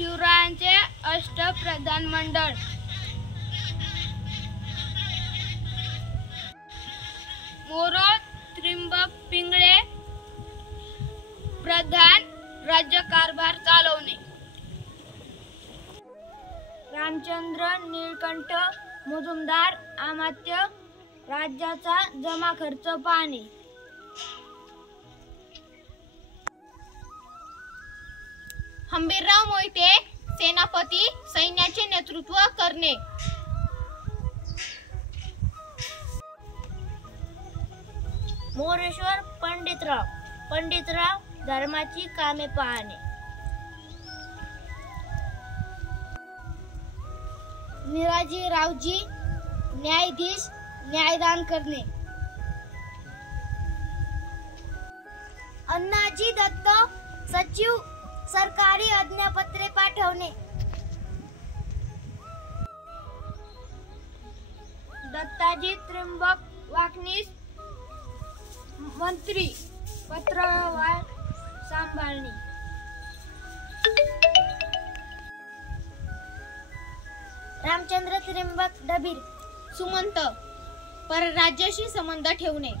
शिवरायांचे अष्टप्रधान मंडळ, मोरोळ त्रिंबक पिंगळे प्रधान राज्यकारभार चालवणे, रामचंद्र नीलकंठ मुजुमदार अमात्य राज्याचा जमा खर्च पाहणे, हंबीरराव मोहिते सेनापती सैन्याचे नेतृत्व करणे, मोरेश्वर पंडितराव धर्माची कामे पाहणे, निराजी रावजी न्यायाधीश न्यायदान करणे, अण्णाजी दत्त सचिव सरकारी आज्ञापत्रे पाठवणे, दत्ताजी त्र्यंबक वाकनीस मंत्री पत्रव्यवहार सांभाळणे, रामचंद्र त्र्यंबक डबीर सुमंत परराज्याशी संबंध ठेवणे,